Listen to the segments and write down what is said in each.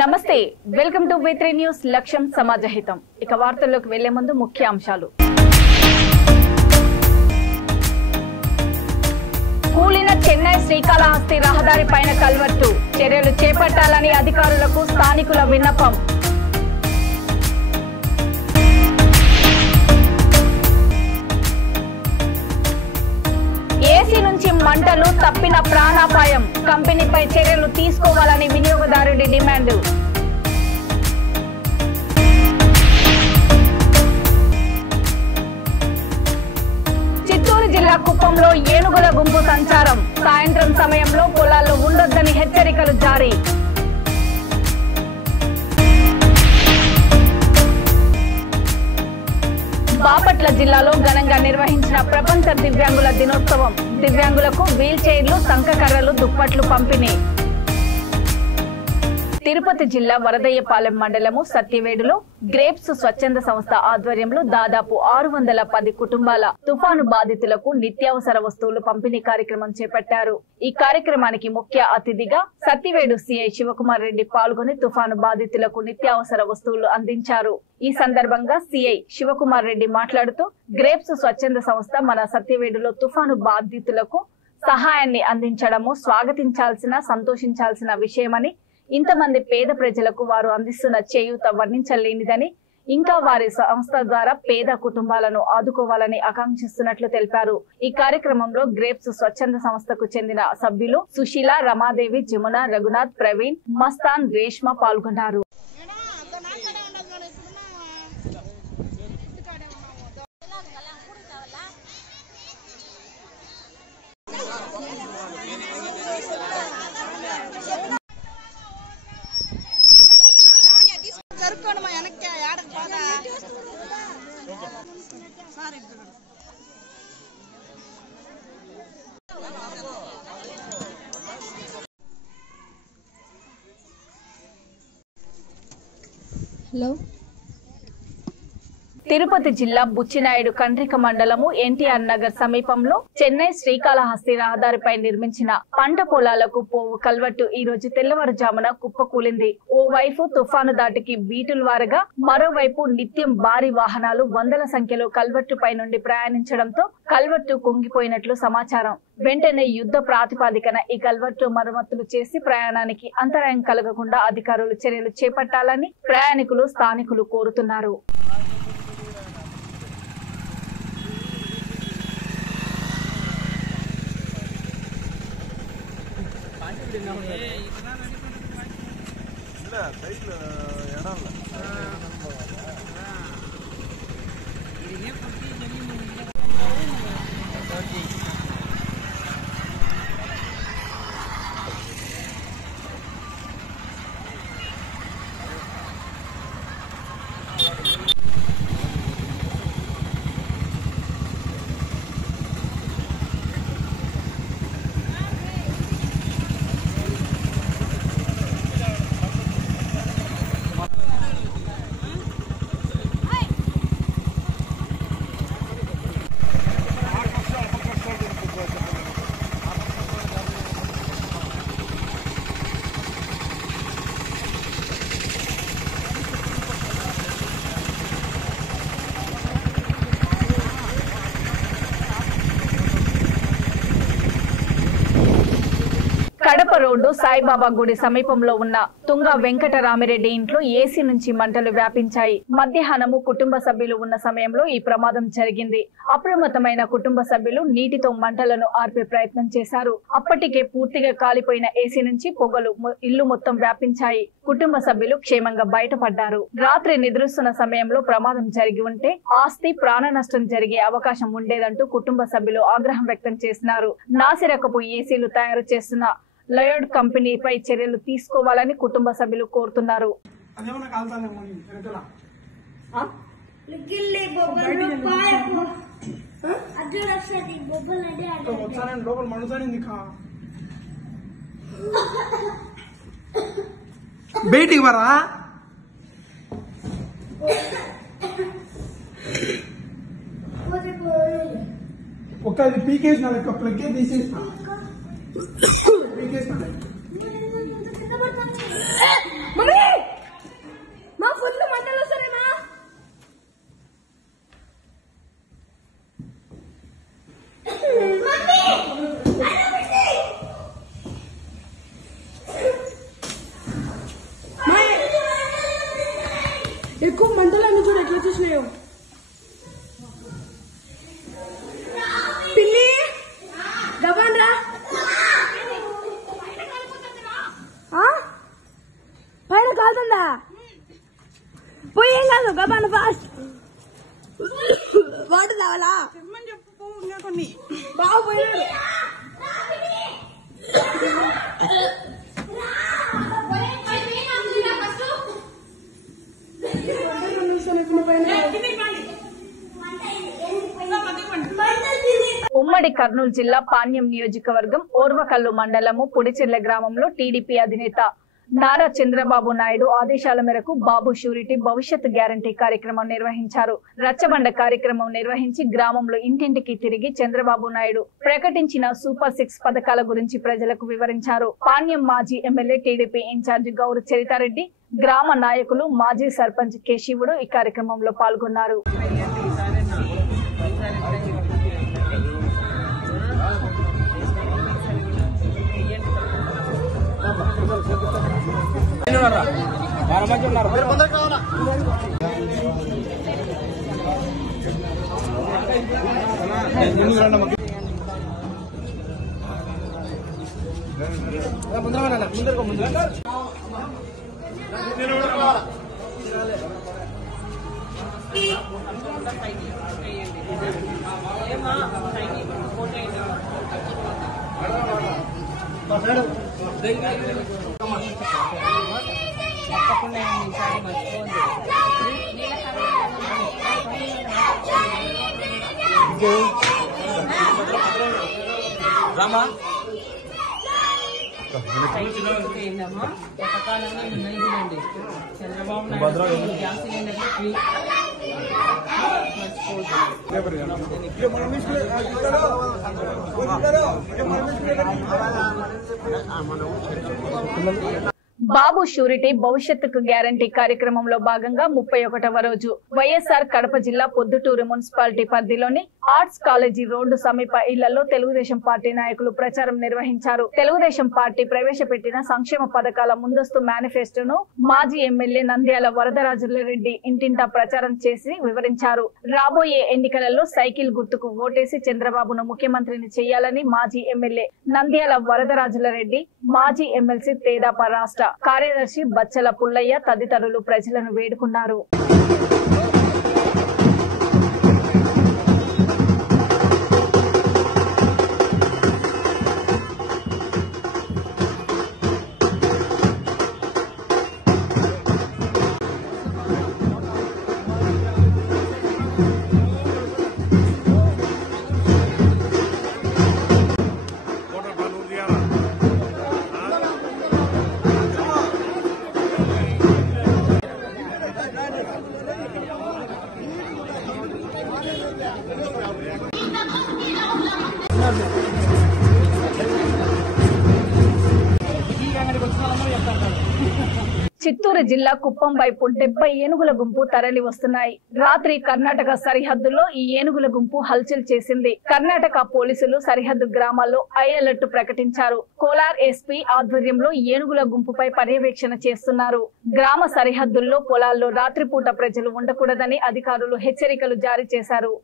నమస్తే welcome to V3 news లక్ష్యం సమాజహితం ఇక వార్తల్లోకి వెళ్లే ముందు ముఖ్య అంశాలు కూలిన చెన్నై శ్రీకాళహస్తి రహదారి పైన కల్వర్టు చర్యలు చేపట్టాలని అధికారులకు స్థానికుల విన్నపం ఏసీ నుంచి మంటలు తప్పిన ప్రాణాపాయం కంపెనీపై చర్యలు తీసుకోవాలని వినియోగదారుడి డిమాండ్ చిత్తూరు జిల్లా కుప్పంలో ఏనుగుల గుంపు సంచారం సాయంత్రం సమయంలో పొలాల్లో ఉండొద్దని హెచ్చరికలు జారీ బాపట్ల జిల్లాలో ఘనంగా నిర్వహించిన ప్రపంచ దివ్యాంగుల దినోత్సవం దివ్యాంగులకు వీల్ చైర్లు సంకకర్రలు దుప్పట్లు పంపిణీ తిరుపతి జిల్లా వరదయ్యపాలెం మండలము సత్యవేడులో గ్రేప్స్ స్వచ్ఛంద సంస్థ ఆధ్వర్యంలో దాదాపు 610 కుటుంబాల తుఫాను బాధితులకు నిత్యావసర వస్తువులు పంపిణీ కార్యక్రమం చేపట్టారు. ఈ కార్యక్రమానికి ముఖ్య అతిథిగా సత్యవేడు సిఐ శివకుమార్ రెడ్డి పాల్గొని తుఫాను బాధితులకు నిత్యావసర వస్తువులు అందించారు. ఈ సందర్భంగా సిఐ శివకుమార్ రెడ్డి మాట్లాడుతూ గ్రేప్స్ స్వచ్ఛంద సంస్థ మన సత్యవేడులో తుఫాను బాధితులకు సహాయాన్ని అందించడము స్వాగతించాల్సిన సంతోషించాల్సిన విషయమని ఇంతమంది పేద ప్రజలకు వారు అందిస్తున్న చేయూత వర్ణించలేనిదని ఇంకా వారి సంస్థ ద్వారా పేద కుటుంబాలను ఆదుకోవాలని ఆకాంక్షిస్తున్నట్లు తెలిపారు. ఈ కార్యక్రమంలో గ్రేప్స్ స్వచ్ఛంద సంస్థకు చెందిన సభ్యులు సుశీల, రమాదేవి, జమున, రఘునాథ్, ప్రవీణ్, మస్తాన్, రేష్మ పాల్గొన్నారు. హలో తిరుపతి జిల్లా బుచ్చినాయుడు కండ్రిక మండలము ఎన్టీఆర్ నగర్ సమీపంలో చెన్నై శ్రీకాళహస్తి రహదారిపై నిర్మించిన పంట పొలాలకు పోవు కల్వర్టు ఈ రోజు తెల్లవారుజామున కుప్పకూలింది. ఓవైపు తుఫాను దాటికి బీటులు వారగా మరోవైపు నిత్యం భారీ వాహనాలు వందల సంఖ్యలో కల్వర్టుపై నుండి ప్రయాణించడంతో కల్వర్టు కుంగిపోయినట్లు సమాచారం. వెంటనే యుద్ధ ప్రాతిపాదికన ఈ కల్వర్టు మరమ్మతులు చేసి ప్రయాణానికి అంతరాయం కలగకుండా అధికారులు చర్యలు చేపట్టాలని ప్రయాణికులు స్థానికులు కోరుతున్నారు. కడప రోడ్డు సాయిబాబా గుడి సమీపంలో ఉన్న తుంగ వెంకటరామిరెడ్డి ఇంట్లో ఏసీ నుంచి మంటలు వ్యాపించాయి. మధ్యాహ్నము కుటుంబ సభ్యులు ఉన్న సమయంలో ఈ ప్రమాదం జరిగింది. అప్రమత్తమైన కుటుంబ సభ్యులు నీటితో మంటలను ఆర్పే ప్రయత్నం చేశారు. అప్పటికే పూర్తిగా కాలిపోయిన ఏసీ నుంచి పొగలు ఇల్లు మొత్తం వ్యాపించాయి. కుటుంబ సభ్యులు క్షేమంగా బయటపడ్డారు. రాత్రి నిద్రిస్తున్న సమయంలో ప్రమాదం జరిగి ఉంటే ఆస్తి ప్రాణ నష్టం జరిగే అవకాశం ఉండేదంటూ కుటుంబ సభ్యులు ఆగ్రహం వ్యక్తం చేస్తున్నారు. నాసిరకపు ఏసీలు తయారు చేస్తున్న లయోడ్ కంపెనీపై చర్యలు తీసుకోవాలని కుటుంబ సభ్యులు కోరుతున్నారు. బయటికి వరా ఒక పీకేసిన ప్లగ్గే తీసేసిన పీకేసిన ఎక్కువ మంటలన్నీ చూడు ఎట్లా చూసినాయో. పిల్లి గబాన్ రా, పైన కాలుతుందా? పోయి ఏం కాదు, గబాన్ ఫాస్ట్. వాటర్ తావాలా? కొన్ని బాగా పోయినాడు. ఉమ్మడి కర్నూలు జిల్లా పాణ్యం నియోజకవర్గం ఓర్వకల్లు మండలము పుడిచెర్ల గ్రామంలో టీడీపీ అధినేత నారా చంద్రబాబు నాయుడు ఆదేశాల మేరకు బాబు షూరిటీ భవిష్యత్ గ్యారంటీ కార్యక్రమం నిర్వహించారు. రచ్చబండ కార్యక్రమం నిర్వహించి గ్రామంలో ఇంటింటికి తిరిగి చంద్రబాబు నాయుడు ప్రకటించిన సూపర్ 6 పథకాల గురించి ప్రజలకు వివరించారు. పాణ్యం మాజీ MLA TDP incharge Gowru Charitha Reddy, గ్రామ నాయకులు, మాజీ సర్పంచ్ కె శివుడు ఈ కార్యక్రమంలో పాల్గొన్నారు. రామా బాబు షూరిటీ భవిష్యత్తుకు గ్యారంటీ కార్యక్రమంలో భాగంగా 31వ రోజు వైఎస్ఆర్ కడప జిల్లా పొద్దుటూరు మున్సిపాలిటీ పరిధిలోని ఆర్ట్స్ కాలేజీ రోడ్డు సమీప ఇళ్లలో తెలుగుదేశం పార్టీ నాయకులు ప్రచారం నిర్వహించారు. తెలుగుదేశం పార్టీ ప్రవేశపెట్టిన సంక్షేమ పథకాల ముందస్తు మేనిఫెస్టోను మాజీ ఎమ్మెల్యే నంద్యాల వరదరాజులరెడ్డి ఇంటింటా ప్రచారం చేసి వివరించారు. రాబోయే ఎన్నికలలో సైకిల్ గుర్తుకు ఓటేసి చంద్రబాబును ముఖ్యమంత్రిని చేయాలని మాజీ ఎమ్మెల్యే నంద్యాల వరదరాజులరెడ్డి, మాజీ ఎమ్మెల్సీ తేదాప రాష్ట్ర కార్యదర్శి బచ్చల పుల్లయ్య తదితరులు ప్రజలను వేడుకున్నారు. చిత్తూరు జిల్లా కుప్పం వైపు 70 ఏనుగుల గుంపు తరలి వస్తున్నాయి. రాత్రి కర్ణాటక సరిహద్దులో ఈ ఏనుగుల గుంపు హల్చల్ చేసింది. కర్ణాటక పోలీసులు సరిహద్దు గ్రామాల్లో హై అలర్ట్ ప్రకటించారు. కోలార్ ఎస్పీ ఆధ్వర్యంలో ఏనుగుల గుంపుపై పర్యవేక్షణ చేస్తున్నారు. గ్రామ సరిహద్దుల్లో పొలాల్లో రాత్రిపూట ప్రజలు ఉండకూడదని అధికారులు హెచ్చరికలు జారీ చేశారు.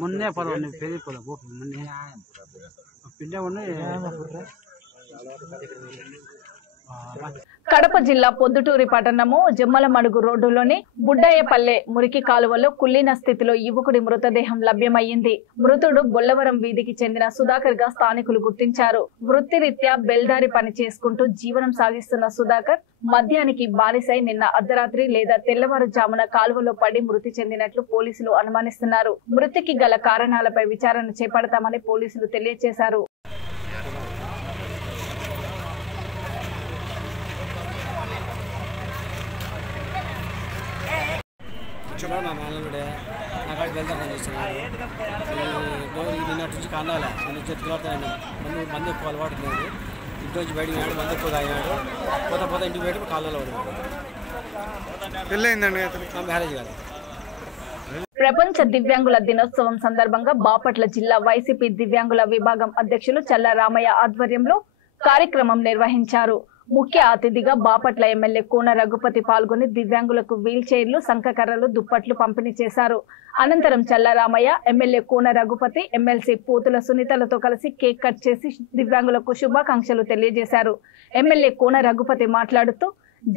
మొన్నే పొలం పేద పొలం మొన్నే పిల్ల ఉన్నాయి. కడప జిల్లా పొద్దుటూరి పట్టణము జమ్మలమడుగు రోడ్డులోని బుడ్డాయపల్లె మురికి కాలువలో కుళ్లిన స్థితిలో యువకుడి మృతదేహం లభ్యమయ్యింది. మృతుడు బొల్లవరం వీధికి చెందిన సుధాకర్ గా స్థానికులు గుర్తించారు. వృత్తిరీత్యా బెల్దారి పని చేసుకుంటూ జీవనం సాగిస్తున్న సుధాకర్ మద్యానికి బానిసై నిన్న అర్ధరాత్రి లేదా తెల్లవారుజామున కాలువలో పడి మృతి చెందినట్లు పోలీసులు అనుమానిస్తున్నారు. మృతికి గల కారణాలపై విచారణ చేపడతామని పోలీసులు తెలియజేశారు. चलो ना मान लो బయటకు వెళ్తాను చేస్తున్నాను. నిన్నటి నుంచి కానాలి నేను చెట్టుకెళ్తాను. మంది ఎక్కువ అలవాటు లేదు. ఇంటి నుంచి బయటకు వెళ్ళాడు, మంది ఎక్కువ తాగినాడు. పోతా ఇంటికి బయట కాళ్ళలో పడిపోయాడు. మ్యారేజ్ కాదు. ప్రపంచ దివ్యాంగుల దినోత్సవం సందర్భంగా బాపట్ల జిల్లా వైసీపీ దివ్యాంగుల విభాగం అధ్యక్షులు చల్ల రామయ్య ఆధ్వర్యంలో కార్యక్రమం నిర్వహించారు. ముఖ్య అతిథిగా బాపట్ల ఎమ్మెల్యే కూన రఘుపతి పాల్గొని దివ్యాంగులకు వీల్ చైర్లు, సంకకర్రలు, దుప్పట్లు పంపిణీ చేశారు. అనంతరం చల్ల రామయ్య, ఎమ్మెల్యే కూన రఘుపతి, ఎమ్మెల్సీ పూతుల సునీతలతో కలిసి కేక్ కట్ చేసి దివ్యాంగులకు శుభాకాంక్షలు తెలియజేశారు. ఎమ్మెల్యే కూన రఘుపతి మాట్లాడుతూ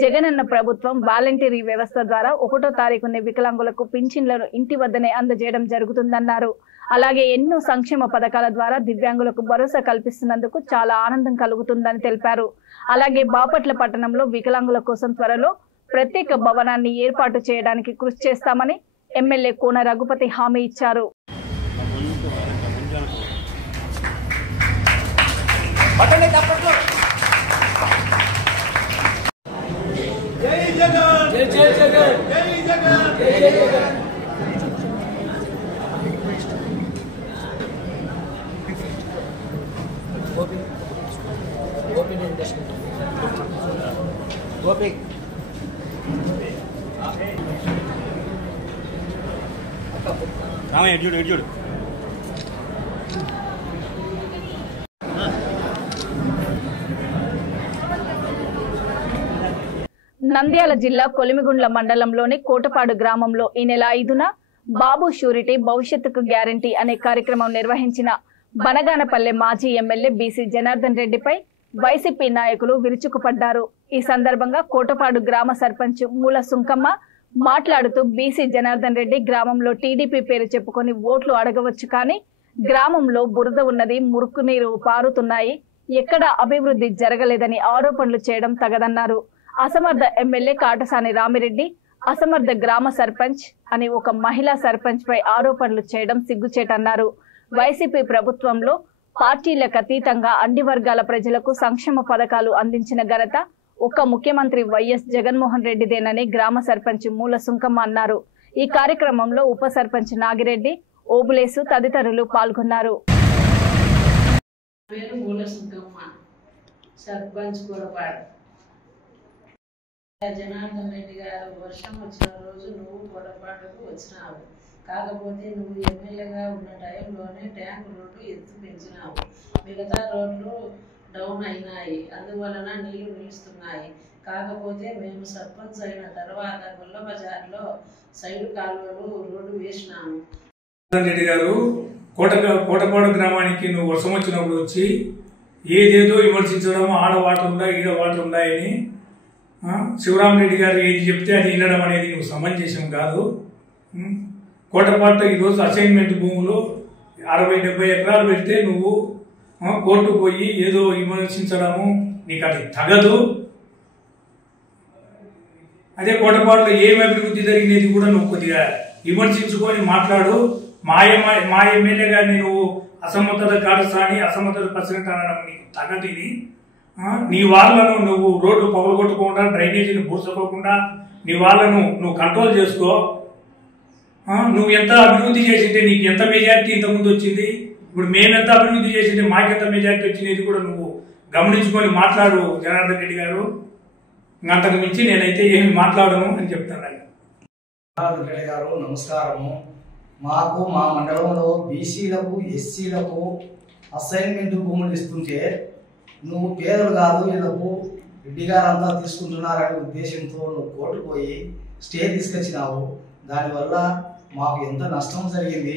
జగనన్న ప్రభుత్వం వాలంటీరీ వ్యవస్థ ద్వారా 1వ తారీఖున వికలాంగులకు పింఛన్లను ఇంటి వద్దనే అందజేయడం జరుగుతుందన్నారు. అలాగే ఎన్నో సంక్షేమ పథకాల ద్వారా దివ్యాంగులకు భరోసా కల్పిస్తున్నందుకు చాలా ఆనందం కలుగుతుందని తెలిపారు. అలాగే బాపట్ల పట్టణంలో వికలాంగుల కోసం త్వరలో ప్రత్యేక భవనాన్ని ఏర్పాటు చేయడానికి కృషి చేస్తామని ఎమ్మెల్యే కూన రఘుపతి హామీ ఇచ్చారు. నంద్యాల జిల్లా కొలిమిగుండ్ల మండలంలోని కోటపాడు గ్రామంలో ఈ నెల 5న బాబు షూరిటీ భవిష్యత్తుకు గ్యారంటీ అనే కార్యక్రమం నిర్వహించిన బనగానపల్లె మాజీ ఎమ్మెల్యే బీసీ జనార్దన్ రెడ్డిపై వైసీపీ నాయకులు విరుచుకుపడ్డారు. ఈ సందర్భంగా కోటపాడు గ్రామ సర్పంచ్ మూల సుంకమ్మ మాట్లాడుతూ బీసీ జనార్దన్ రెడ్డి గ్రామంలో టీడీపీ పేరు చెప్పుకొని ఓట్లు అడగవచ్చు, కానీ గ్రామంలో బురద ఉన్నది, మురుకు నీరు పారుతున్నాయి, ఎక్కడా అభివృద్ధి జరగలేదని ఆరోపణలు చేయడం తగదన్నారు. అసమర్థ ఎమ్మెల్యే కాటసాని రామిరెడ్డి, అసమర్థ గ్రామ సర్పంచ్ అని ఒక మహిళా సర్పంచ్ పై ఆరోపణలు చేయడం సిగ్గుచేటన్నారు. వైసీపీ ప్రభుత్వంలో పార్టీలకు అతీతంగా అన్ని వర్గాల ప్రజలకు సంక్షేమ పథకాలు అందించిన ఘనత ఒక్క ముఖ్యమంత్రి వైఎస్ జగన్మోహన్ రెడ్డిదేనని గ్రామ సర్పంచ్ మూల సుంకమ్మ అన్నారు. ఈ కార్యక్రమంలో ఉప సర్పంచ్ నాగిరెడ్డి, ఓబులేసు తదితరులు పాల్గొన్నారు. జనార్దన్ రెడ్డి గారు వర్షం వచ్చిన రోజు నువ్వు పొరపాటుకు వచ్చినావు. కాకపోతే నువ్వు ఎమ్మెల్యేగా ఉన్న టైంలోనే ట్యాంక్ రోడ్డు ఎత్తు పెంచినావు. మిగతా రోడ్లు డౌన్ అయినాయి, అందువలన నీళ్లు నిలుస్తున్నాయి. కాకపోతే మేము సర్పంచ్ అయిన తర్వాత గొల్ల బజార్లో సైడ్ కాలువలు రోడ్డు వేసినాము. రెడ్డి గారు కోటపాడు గ్రామానికి నువ్వు వర్షం వచ్చినప్పుడు వచ్చి ఏదేదో విమర్శించడం, ఆడ వాటర్ ఉందా, ఈడ వాటర్ ఉన్నాయని శివరామరెడ్డి గారు ఏది చెప్తే అది వినడం అనేది నువ్వు సమంజసం కాదు. కోటపాటు ఈరోజు అసైన్మెంట్ భూములు 60-70 ఎకరాలు పెడితే నువ్వు కోర్టుకు పోయి ఏదో విమర్శించడము నీకు అది తగదు. అదే కోటపాటులో ఏమి అభివృద్ధి జరిగినది కూడా నువ్వు కొద్దిగా విమర్శించుకొని మాట్లాడు. మా ఎమ్మెల్యే గారిని నువ్వు అసమర్థత కాటసాని, అసమర్థత ప్రెసిడెంట్ అనడం నీకు తగదు. ఇది నీ వాళ్ళను నువ్వు రోడ్లు పగలగొట్టకుండా, డ్రైనేజీని పూడ్చుకోకుండా నీ వాళ్ళను నువ్వు కంట్రోల్ చేసుకో. నువ్వు ఎంత అభివృద్ధి చేసింటే నీకు ఎంత మెజార్టీ ఇంతకుముందు వచ్చింది, ఇప్పుడు మేమెంత అభివృద్ధి చేసింటే మాకెంత మెజార్టీ వచ్చినది కూడా నువ్వు గమనించుకొని మాట్లాడు జనార్దన్ రెడ్డి గారు. అంతకు మించి నేనైతే ఏమి మాట్లాడను అని చెప్తున్నాను. జనార్దన్ రెడ్డి గారు నమస్కారము. మాకు మా మండలంలో బీసీలకు, ఎస్సీలకు అసైన్మెంట్ భూములు ఇస్తుంటే నువ్వు పేదలు కాదు, వీళ్ళకు రెడ్డి గారు అంతా తీసుకుంటున్నారనే ఉద్దేశంతో నువ్వు కోర్టుకు పోయి స్టే తీసుకొచ్చినావు. దానివల్ల మాకు ఎంత నష్టం జరిగింది,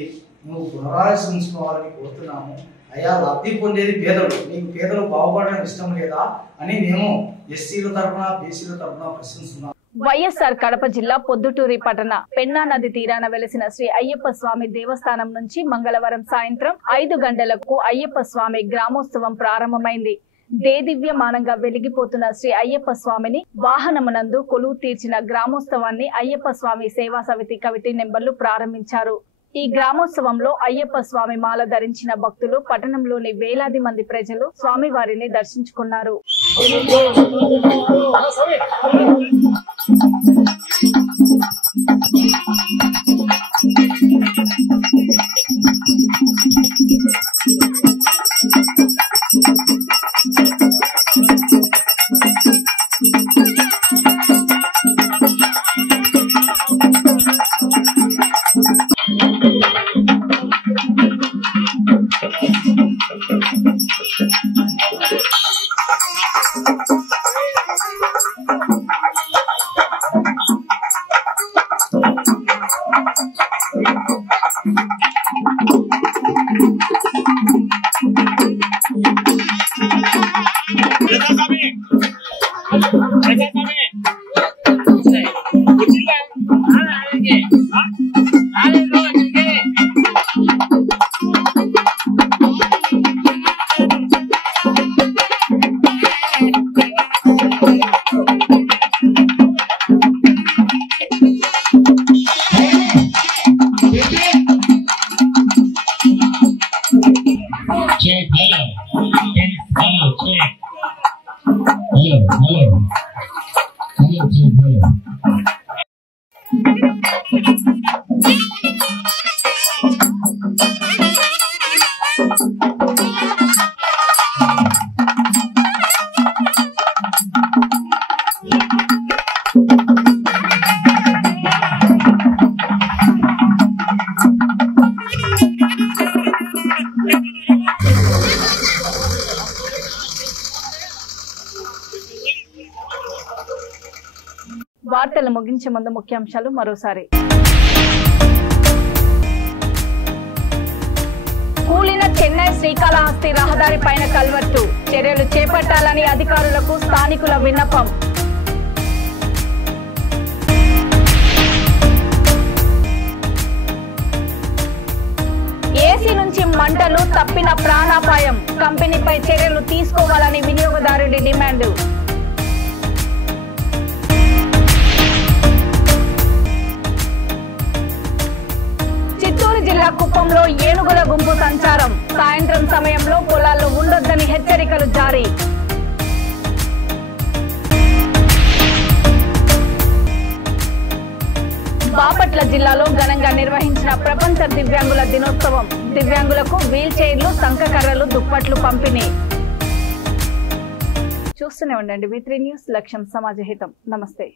నువ్వు పునరాలోచించుకోవాలని కోరుతున్నాము. అయ్యా, లబ్ధి పొందేది పేదలు, నీకు పేదలు బాగుపడడం ఇష్టం లేదా అని మేము ఎస్సీల తరఫున, బీసీల తరఫున ప్రశ్నిస్తున్నాం. వైఎస్ఆర్ కడప జిల్లా పొద్దుటూరి పట్టణ పెన్నా నది తీరాన వెలిసిన శ్రీ అయ్యప్ప స్వామి దేవస్థానం నుంచి మంగళవారం సాయంత్రం 5 గంటలకు అయ్యప్ప స్వామి గ్రామోత్సవం ప్రారంభమైంది. దేదివ్యమానంగా వెలిగిపోతున్న శ్రీ అయ్యప్ప స్వామిని వాహనమునందు కొలువు తీర్చిన గ్రామోత్సవాన్ని అయ్యప్ప స్వామి సేవా సమితి కమిటీ మెంబర్లు ప్రారంభించారు. ఈ గ్రామోత్సవంలో అయ్యప్ప స్వామి మాల ధరించిన భక్తులు, పట్టణంలోని వేలాది మంది ప్రజలు స్వామివారిని దర్శించుకున్నారు. check, hello. Hello, check. Hello, hello. Hello, check, hello. వార్తలు ముగించే ముందు ముఖ్యాంశాలు మరోసారి. కూలిన చెన్నై శ్రీకాళహస్తి రహదారి పైన కల్వర్టు చర్యలు చేపట్టాలని అధికారులకు స్థానికుల విన్నపం. ఏసీ నుంచి మంటలు తప్పిన ప్రాణాపాయం కంపెనీపై చర్యలు తీసుకోవాలని వినియోగదారుడి డిమాండ్. జిల్లా కుప్పంలో ఏనుగుల గుంపు సంచారం సాయంత్రం సమయంలో పొలాల్లో ఉండొద్దని హెచ్చరికలు జారీ. బాపట్ల జిల్లాలో ఘనంగా నిర్వహించిన ప్రపంచ దివ్యాంగుల దినోత్సవం. దివ్యాంగులకు వీల్ చైర్లు, సంకకర్రలు, దుప్పట్లు పంపిణీ. చూస్తూనే ఉండండి V3 న్యూస్, లక్ష్యం సమాజహితం. నమస్తే.